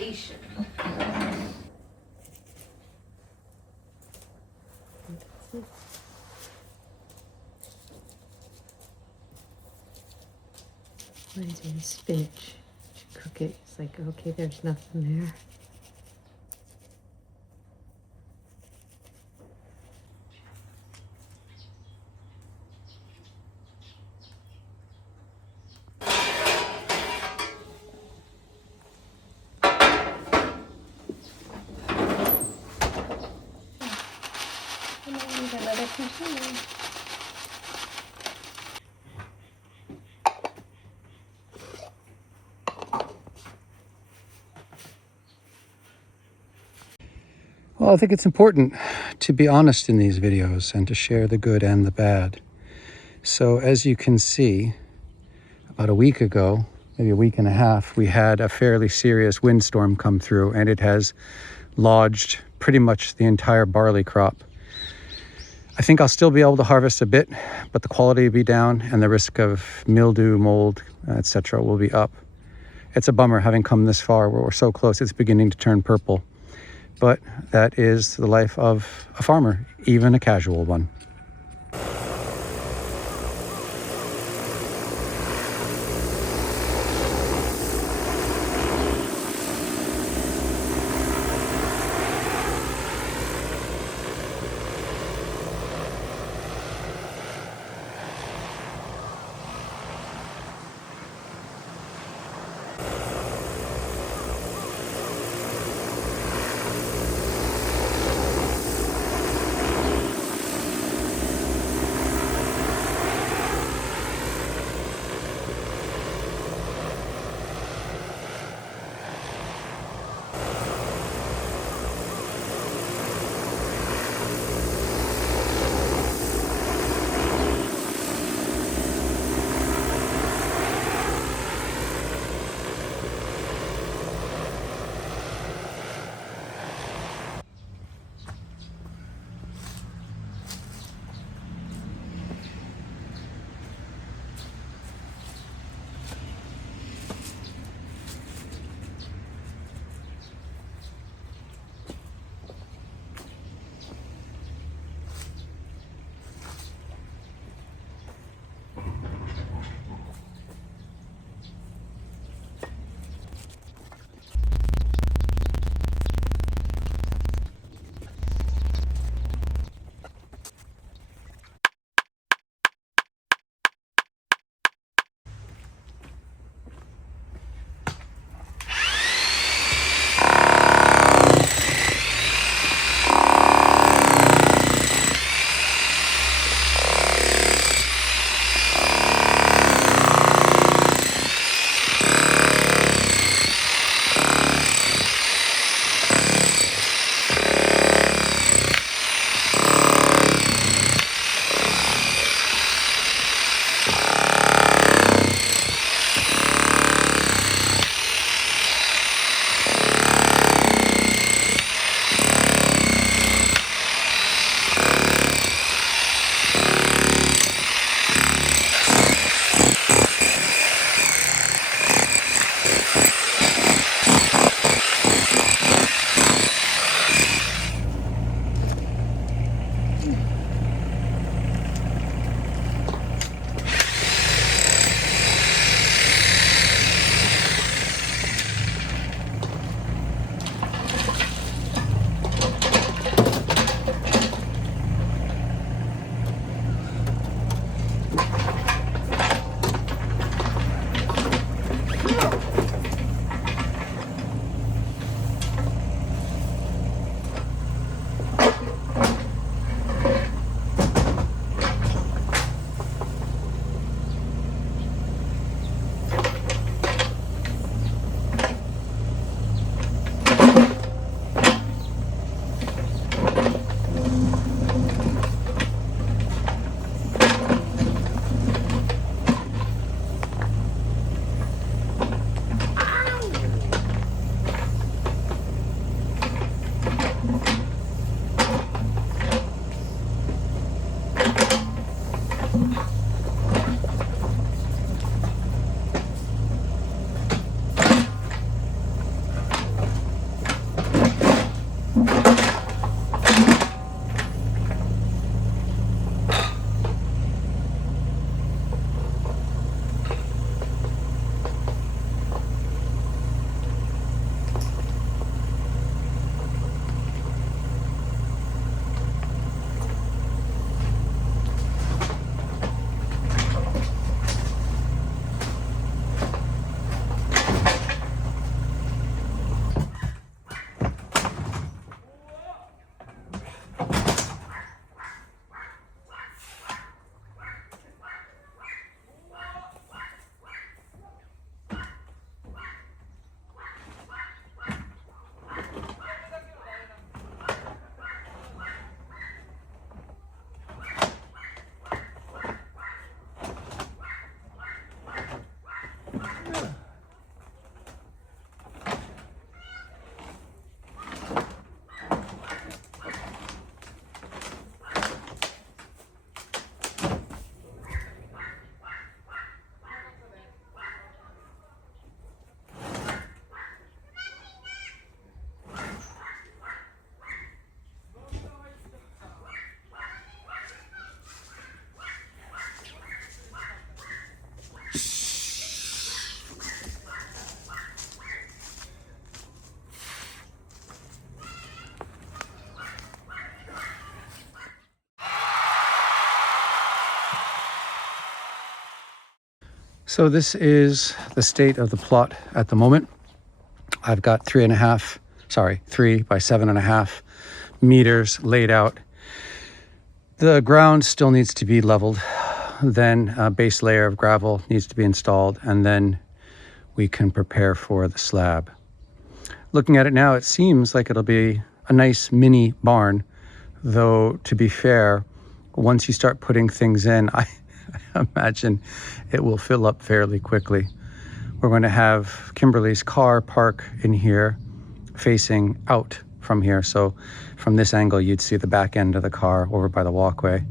station. Reminds me of spinach. You cook it, it's like, okay, there's nothing there. Another container. Well, I think it's important to be honest in these videos and to share the good and the bad. So as you can see, about a week ago, maybe a week and a half, we had a fairly serious windstorm come through, and it has lodged pretty much the entire barley crop. I think I'll still be able to harvest a bit, but the quality will be down and the risk of mildew, mold, etc. will be up. It's a bummer having come this far where we're so close it's beginning to turn purple. But that is the life of a farmer, even a casual one. So this is the state of the plot at the moment. I've got 3 by 7.5 meters laid out. The ground still needs to be leveled. Then a base layer of gravel needs to be installed, and then we can prepare for the slab. Looking at it now, it seems like it'll be a nice mini barn, though to be fair, once you start putting things in, I imagine it will fill up fairly quickly. We're going to have Kimberly's car park in here facing out from here. So from this angle, you'd see the back end of the car over by the walkway.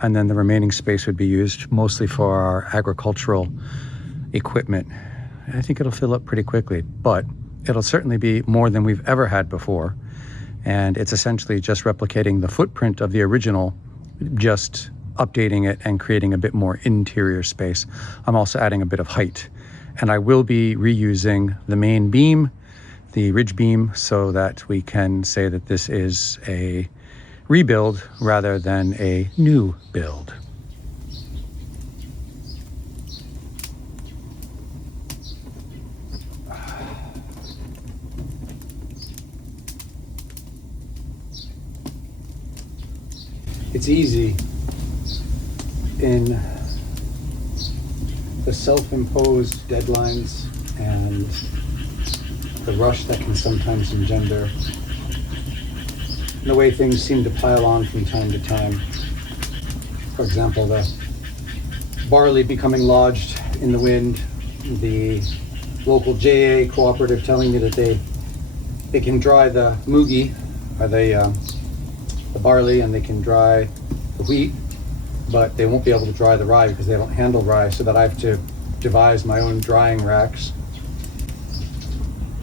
And then the remaining space would be used mostly for our agricultural equipment. I think it'll fill up pretty quickly, but it'll certainly be more than we've ever had before. And it's essentially just replicating the footprint of the original, just updating it and creating a bit more interior space. I'm also adding a bit of height. And I will be reusing the main beam, the ridge beam, so that we can say that this is a rebuild rather than a new build. It's easy in the self-imposed deadlines and the rush that can sometimes engender, the way things seem to pile on from time to time. For example, the barley becoming lodged in the wind, the local JA cooperative telling me that they can dry the mugi, or the barley, and they can dry the wheat, but they won't be able to dry the rye because they don't handle rye, so that I have to devise my own drying racks.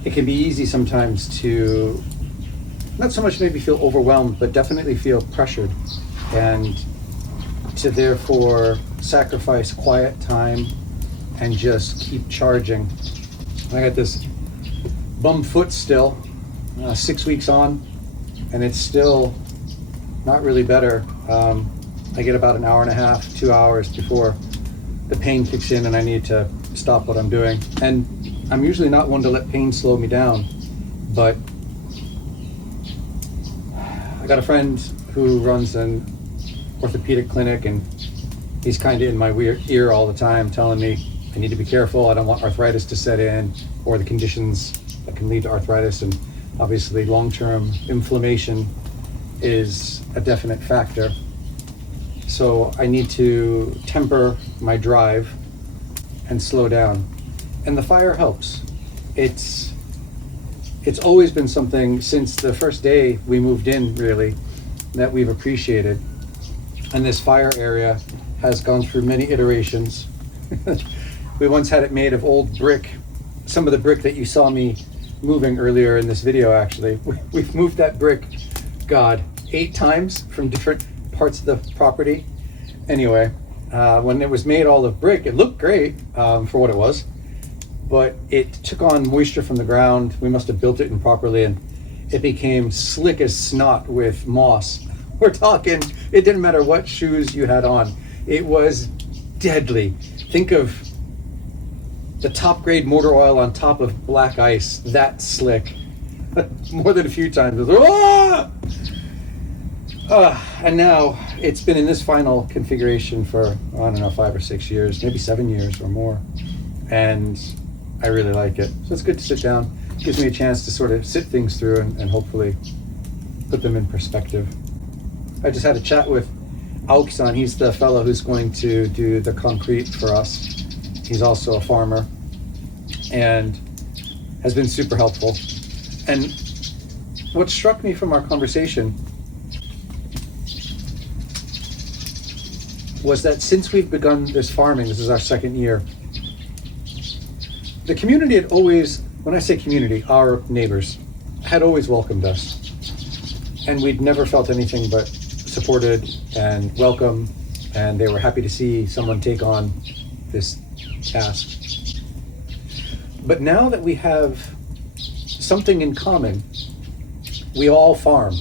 It can be easy sometimes to not so much maybe feel overwhelmed, but definitely feel pressured, and to therefore sacrifice quiet time and just keep charging. I got this bum foot still, 6 weeks on, and it's still not really better. I get about an hour and a half, 2 hours before the pain kicks in and I need to stop what I'm doing. And I'm usually not one to let pain slow me down, but I got a friend who runs an orthopedic clinic, and he's kind of in my ear all the time telling me I need to be careful. I don't want arthritis to set in, or the conditions that can lead to arthritis. And obviously long-term inflammation is a definite factor. So I need to temper my drive and slow down. And the fire helps. It's always been something since the first day we moved in, really, that we've appreciated. And this fire area has gone through many iterations. We once had it made of old brick, some of the brick that you saw me moving earlier in this video, actually. We've moved that brick, God, 8 times from different parts of the property. Anyway, when it was made all of brick, it looked great for what it was, but it took on moisture from the ground. We must have built it improperly, and it became slick as snot with moss. We're talking, it didn't matter what shoes you had on. It was deadly. Think of the top grade motor oil on top of black ice, that slick. More than a few times. It was, and now it's been in this final configuration for, I don't know, 5 or 6 years, maybe 7 years or more. And I really like it. So it's good to sit down. It gives me a chance to sort of sit things through and hopefully put them in perspective. I just had a chat with Aoki-san. He's the fellow who's going to do the concrete for us. He's also a farmer and has been super helpful. And what struck me from our conversation was that since we've begun this farming, this is our 2nd year, the community had always, when I say community, our neighbors, had always welcomed us. And we'd never felt anything but supported and welcome, and they were happy to see someone take on this task. But now that we have something in common, we all farm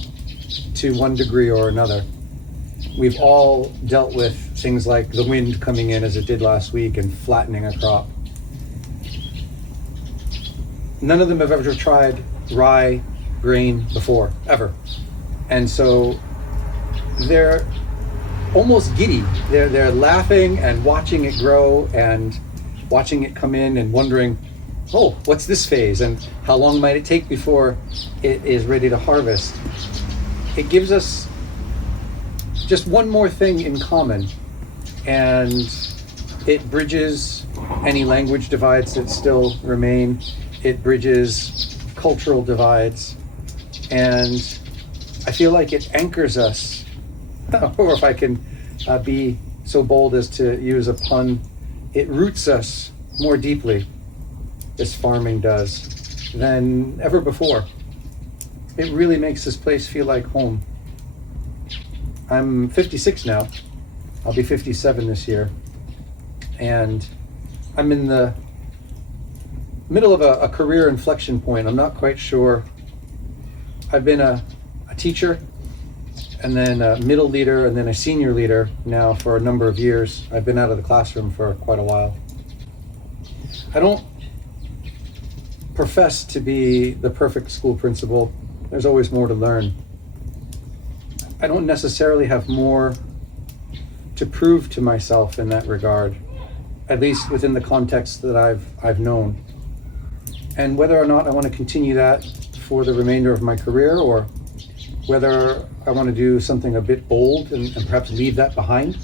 to one degree or another. We've all dealt with things like the wind coming in as it did last week and flattening a crop. None of them have ever tried rye grain before, ever. And so they're almost giddy. They're laughing and watching it grow and watching it come in and wondering, oh, what's this phase and how long might it take before it is ready to harvest? It gives us just one more thing in common, and it bridges any language divides that still remain. It bridges cultural divides, and I feel like it anchors us, or if I can be so bold as to use a pun, it roots us more deeply, this farming does, than ever before. It really makes this place feel like home. I'm 56 now. I'll be 57 this year. And I'm in the middle of a career inflection point. I'm not quite sure. I've been a teacher, and then a middle leader, and then a senior leader now for a number of years. I've been out of the classroom for quite a while. I don't profess to be the perfect school principal. There's always more to learn. I don't necessarily have more to prove to myself in that regard, at least within the context that I've known. And whether or not I want to continue that for the remainder of my career, or whether I want to do something a bit bold and perhaps leave that behind,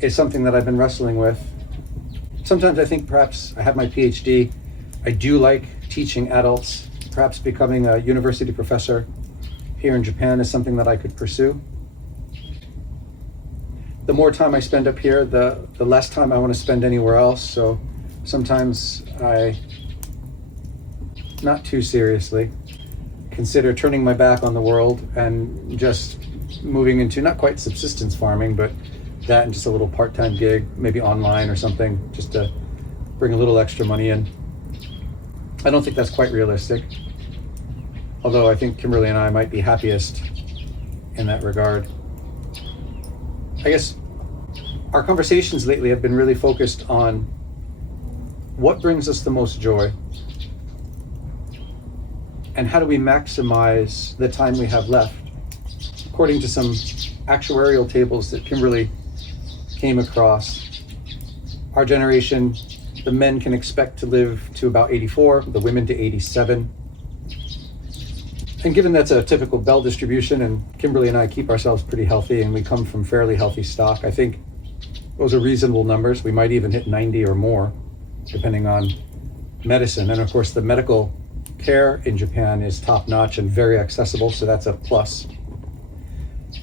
is something that I've been wrestling with. Sometimes I think perhaps I have my PhD. I do like teaching adults. Perhaps becoming a university professor here in Japan is something that I could pursue. The more time I spend up here, the less time I want to spend anywhere else. So sometimes I, not too seriously, consider turning my back on the world and just moving into not quite subsistence farming, but that and just a little part-time gig, maybe online or something, just to bring a little extra money in. I don't think that's quite realistic, although I think Kimberly and I might be happiest in that regard. I guess our conversations lately have been really focused on what brings us the most joy and how do we maximize the time we have left. According to some actuarial tables that Kimberly came across, our generation, the men can expect to live to about 84, the women to 87. And given that's a typical Bell distribution, and Kimberly and I keep ourselves pretty healthy and we come from fairly healthy stock, I think those are reasonable numbers. We might even hit 90 or more, depending on medicine. And of course, the medical care in Japan is top-notch and very accessible, so that's a plus.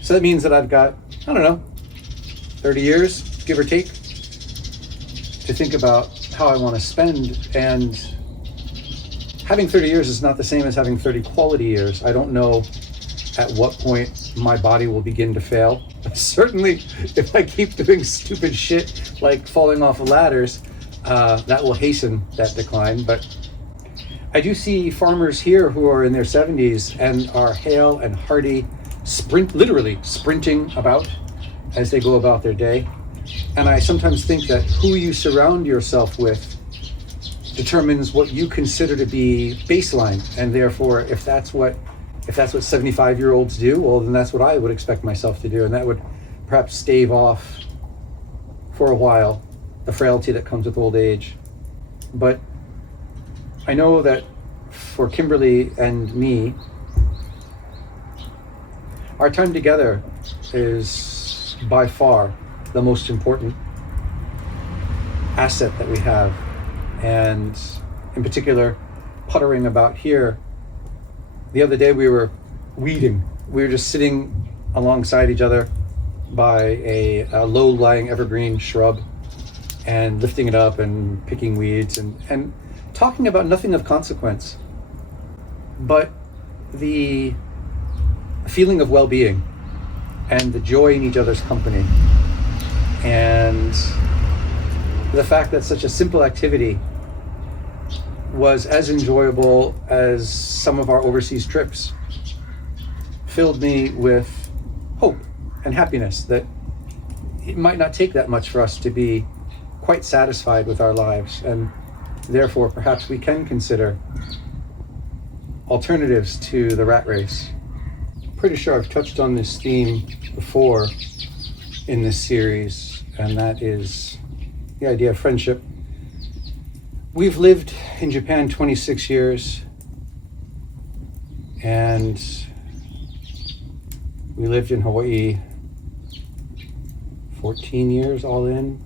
So that means that I've got, I don't know, 30 years, give or take, to think about how I want to spend. And having 30 years is not the same as having 30 quality years. I don't know at what point my body will begin to fail. Certainly, if I keep doing stupid shit like falling off of ladders, that will hasten that decline. But I do see farmers here who are in their 70s and are hale and hearty, literally sprinting about as they go about their day. And I sometimes think that who you surround yourself with determines what you consider to be baseline. And therefore, if that's what 75-year-olds do, well, then that's what I would expect myself to do. And that would perhaps stave off for a while the frailty that comes with old age. But I know that for Kimberly and me, our time together is by far the most important asset that we have. And in particular, puttering about here. The other day we were weeding. We were just sitting alongside each other by a low-lying evergreen shrub and lifting it up and picking weeds and talking about nothing of consequence, but the feeling of well-being and the joy in each other's company, and the fact that such a simple activity was as enjoyable as some of our overseas trips filled me with hope and happiness, that it might not take that much for us to be quite satisfied with our lives, and therefore perhaps we can consider alternatives to the rat race. Pretty sure I've touched on this theme before in this series, and that is the idea of friendship. We've lived in Japan 26 years, and we lived in Hawaii 14 years all in.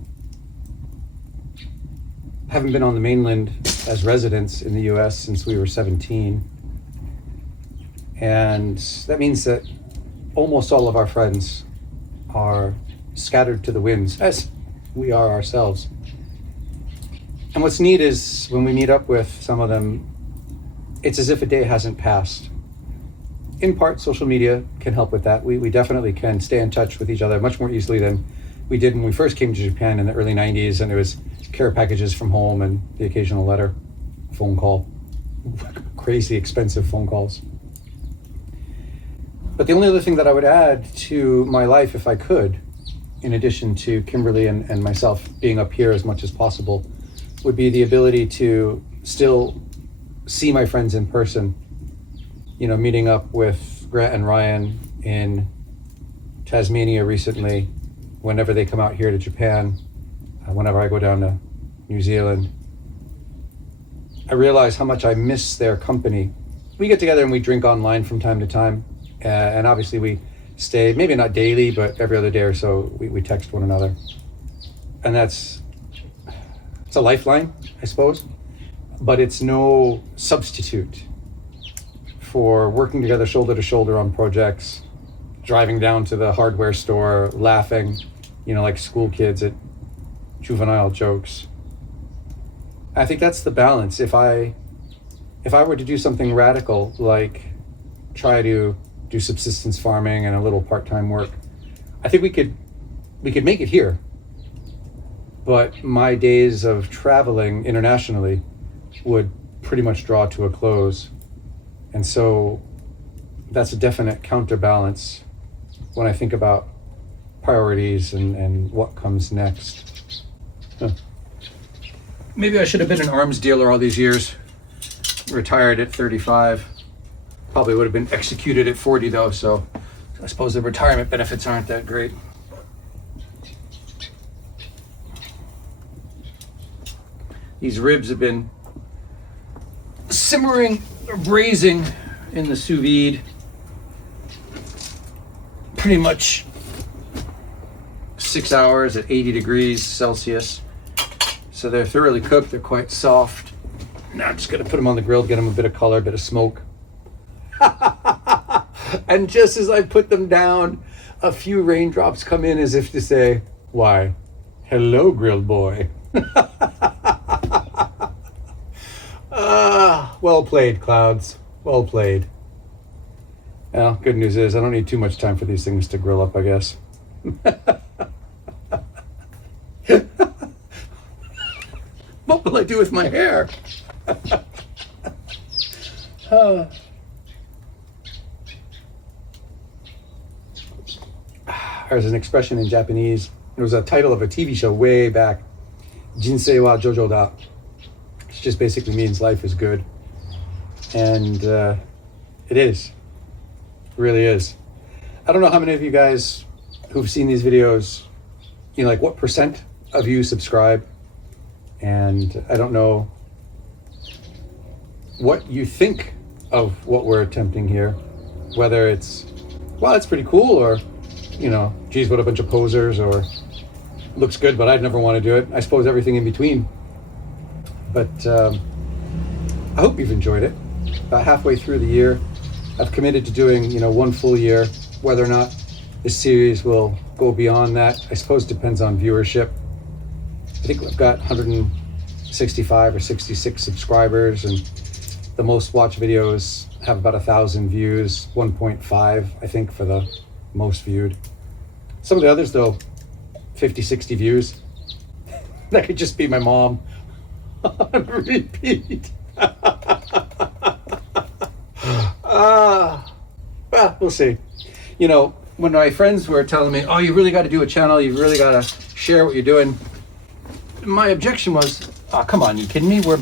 Haven't been on the mainland as residents in the US since we were 17. And that means that almost all of our friends are scattered to the winds, as we are ourselves. And what's neat is when we meet up with some of them, it's as if a day hasn't passed. In part, social media can help with that. We definitely can stay in touch with each other much more easily than we did when we first came to Japan in the early 90s, and it was care packages from home and the occasional letter, phone call, crazy expensive phone calls. But the only other thing that I would add to my life, if I could, in addition to Kimberly and myself being up here as much as possible, would be the ability to still see my friends in person. You know, meeting up with Grant and Ryan in Tasmania recently, whenever they come out here to Japan, whenever I go down to New Zealand. I realize how much I miss their company. We get together and we drink online from time to time. And obviously we stay, maybe not daily, but every other day or so, we text one another. And it's a lifeline, I suppose, but it's no substitute for working together shoulder to shoulder on projects, driving down to the hardware store, laughing, you know, like school kids at juvenile jokes. I think that's the balance. If I were to do something radical, like try to do subsistence farming and a little part-time work, I think we could make it here. But my days of traveling internationally would pretty much draw to a close. And so that's a definite counterbalance when I think about priorities and what comes next. Maybe I should have been an arms dealer all these years. Retired at 35. Probably would have been executed at 40 though, so I suppose the retirement benefits aren't that great. These ribs have been simmering or braising in the sous vide pretty much 6 hours at 80 degrees Celsius. So they're thoroughly cooked, they're quite soft. Now I'm just gonna put them on the grill, get them a bit of color, a bit of smoke. And just as I put them down, a few raindrops come in as if to say, why, hello, grilled boy. Well played, clouds. Well played. Well, good news is I don't need too much time for these things to grill up, I guess. What will I do with my hair? There's an expression in Japanese. It was a title of a TV show way back. Jinsei wa jojo da. Which just basically means life is good. And it is. It really is. I don't know how many of you guys who've seen these videos, you know, like what percent of you subscribe. And I don't know what you think of what we're attempting here. Whether it's, well, it's pretty cool, or, you know, geez, what a bunch of posers, or looks good, but I'd never want to do it. I suppose everything in between. But I hope you've enjoyed it. About halfway through the year, I've committed to doing, you know, one full year. Whether or not this series will go beyond that, I suppose depends on viewership. I think I've got 165 or 66 subscribers, and the most watched videos have about 1,000 views, 1.5, I think, for the most viewed. Some of the others, though, 50, 60 views. That could just be my mom on repeat. Well, we'll see. You know, when my friends were telling me, oh, you really got to do a channel, you really got to share what you're doing, my objection was, oh, come on, you kidding me? We're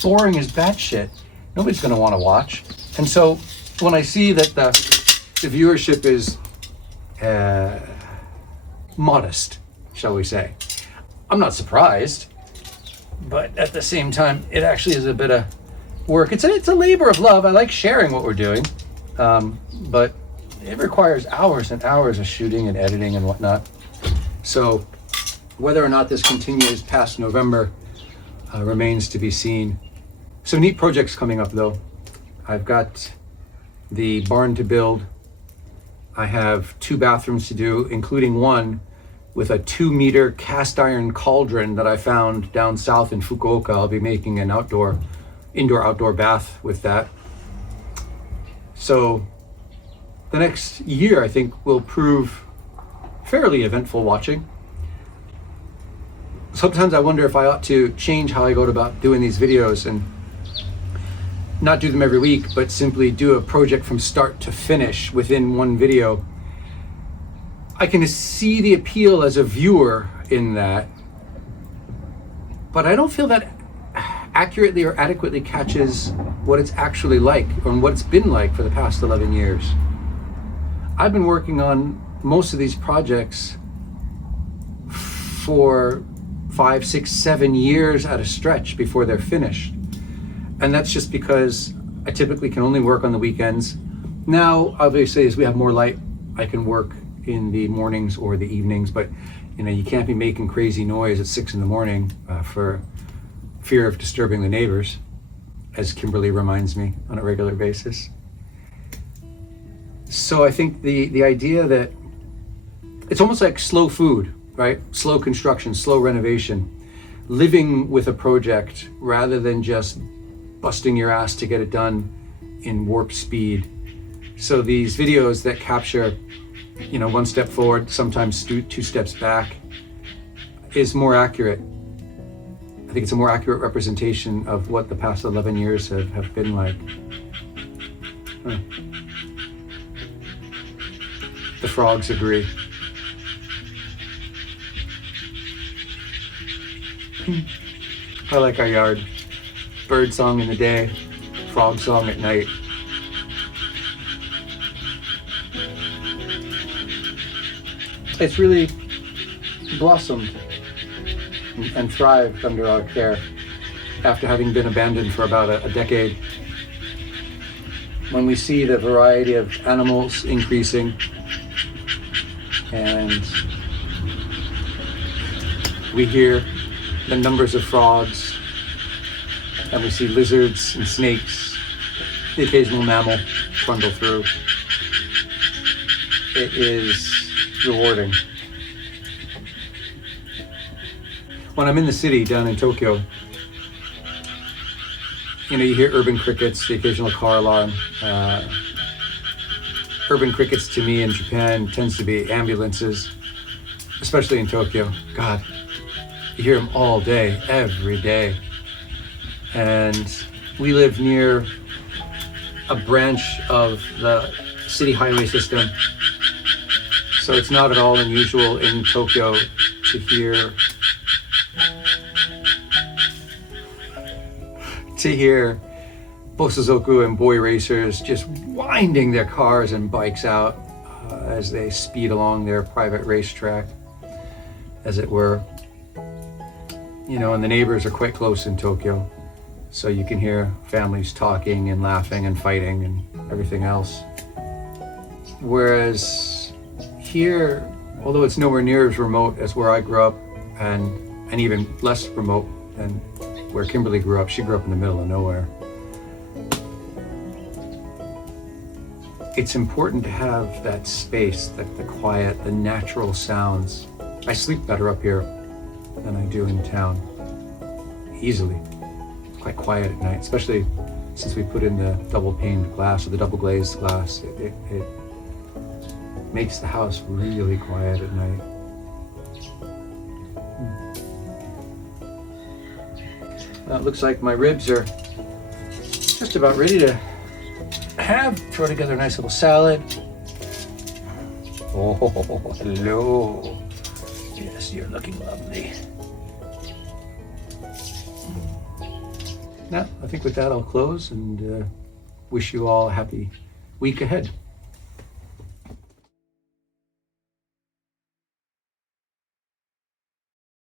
boring as batshit. Nobody's going to want to watch. And so when I see that the viewership is modest, shall we say, I'm not surprised. But at the same time, it actually is a bit of work. It's a labor of love. I like sharing what we're doing, but it requires hours and hours of shooting and editing and whatnot. So whether or not this continues past November remains to be seen. Some neat projects coming up though. I've got the barn to build. I have 2 bathrooms to do, including one with a 2-meter cast iron cauldron that I found down south in Fukuoka. I'll be making an indoor-outdoor bath with that. So the next year, I think, will prove fairly eventful watching. Sometimes I wonder if I ought to change how I go about doing these videos and not do them every week, but simply do a project from start to finish within one video. I can see the appeal as a viewer in that, but I don't feel that accurately or adequately catches what it's actually like or what it's been like for the past 11 years. I've been working on most of these projects for 5, 6, 7 years at a stretch before they're finished. And that's just because I typically can only work on the weekends. Now, obviously, as we have more light, I can work in the mornings or the evenings, but you can't be making crazy noise at 6 in the morning for fear of disturbing the neighbors, as Kimberly reminds me on a regular basis. So I think the idea that it's almost like slow food, right? Slow construction, slow renovation, living with a project rather than just busting your ass to get it done in warp speed. So these videos that capture, 1 step forward, sometimes 2 steps back, is more accurate. I think it's a more accurate representation of what the past 11 years have been like. The frogs agree. I like our yard. Bird song in the day, frog song at night. It's really blossomed and thrived under our care after having been abandoned for about a decade. When we see the variety of animals increasing and we hear the numbers of frogs and we see lizards and snakes, the occasional mammal trundle through, it is rewarding. When I'm in the city down in Tokyo, you hear urban crickets, the occasional car alarm. Urban crickets to me in Japan tends to be ambulances, especially in Tokyo. God, you hear them all day, every day. And we live near a branch of the city highway system. So it's not at all unusual in Tokyo to hear Bosozoku and boy racers just winding their cars and bikes out as they speed along their private racetrack, as it were. And the neighbors are quite close in Tokyo, so you can hear families talking and laughing and fighting and everything else. Whereas here, although it's nowhere near as remote as where I grew up, and even less remote than where Kimberly grew up, she grew up in the middle of nowhere. It's important to have that space, the quiet, the natural sounds. I sleep better up here than I do in town, easily. Quite quiet at night, especially since we put in the double paned glass or the double glazed glass. It makes the house really quiet at night. Well, it looks like my ribs are just about ready to throw together a nice little salad. Oh, hello. Yes, you're looking lovely. Now, I think with that I'll close and wish you all a happy week ahead.